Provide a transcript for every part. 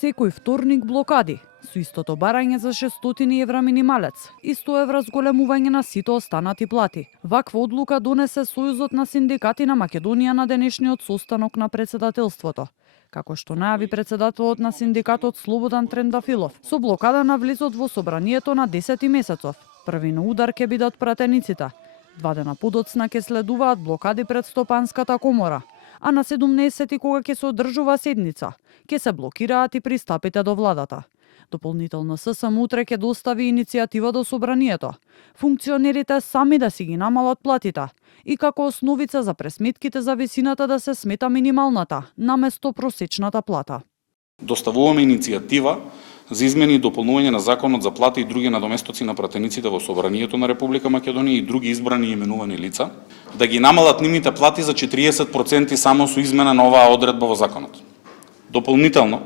Секој вторник блокади, со истото барање за 600 евра минималец и 100 евра зголемување на сите останати плати. Ваква одлука донесе Сојузот на синдикати на Македонија на денешниот состанок на председателството. Како што најави председателот на синдикатот Слободан Трендафилов, со блокада навлезот во собранието на 10 месецов. Први на удар ќе бидат пратениците. 2 дена подоцна ќе следуваат блокади пред Стопанската комора, а на 17 кога ќе се одржува седница, ќе се блокираат и пристапите до владата. Дополнително ССМ утре ќе достави иницијатива до собранието. Функционерите сами да си ги намалат платите и како основица за пресметките за висината да се смета минималната, наместо просечната плата. Доставуваме иницијатива за измени и дополнување на Законот за плати и други надоместоци на пратениците во Собранието на Република Македонија и други избрани и именувани лица, да ги намалат нивните плати за 40% само со измена на оваа одредба во Законот. Дополнително,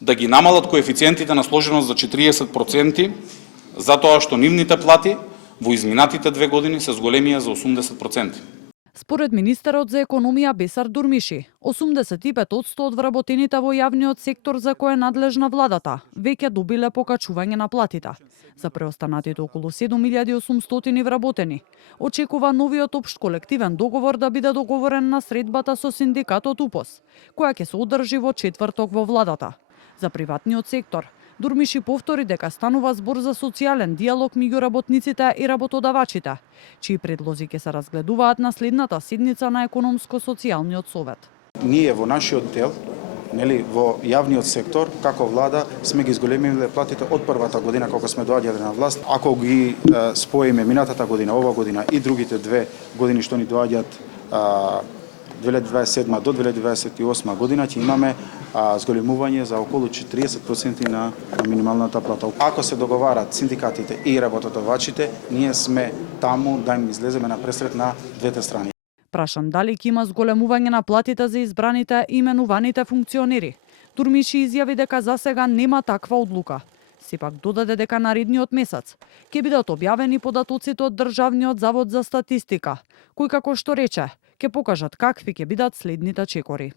да ги намалат коефициентите на сложеност за 40%, затоа што нивните плати во изминатите 2 години се зголемија за 80%. Според министерот за економија Бесар Дурмиши, 85% од вработените во јавниот сектор за кој е надлежна владата веќе добиле покачување на платите. За преостанатите околу 7800 вработени очекува новиот општ колективен договор да биде договорен на средбата со синдикатот УПОС, која ќе се одржи во четврток во владата. За приватниот сектор, Дурмиши повтори дека станува збор за социјален диалог меѓу работниците и работодавачите, чии предлози ќе се разгледуваат на следната седница на економско-социјалниот совет. Ние во нашиот дел, во јавниот сектор, како влада, сме ги зголемиле платите од првата година кога сме доаѓале на власт. Ако ги споиме минатата година, ова година и другите 2 години што ни доаѓаат 2027 до 2028 година, ќе имаме зголемување за околу 40% на минималната плата. Ако се договарат синдикатите и работодавачите, ние сме таму да им излеземе на пресрет на двете страни. Прашан дали ќе има зголемување на платите за избраните и именуваните функционери, Дурмиши изјави дека за сега нема таква одлука. Сепак додаде дека наредниот месец ќе бидат објавени податоците од Државниот завод за статистика, кои како што рече, ќе покажат какви ќе бидат следните чекори.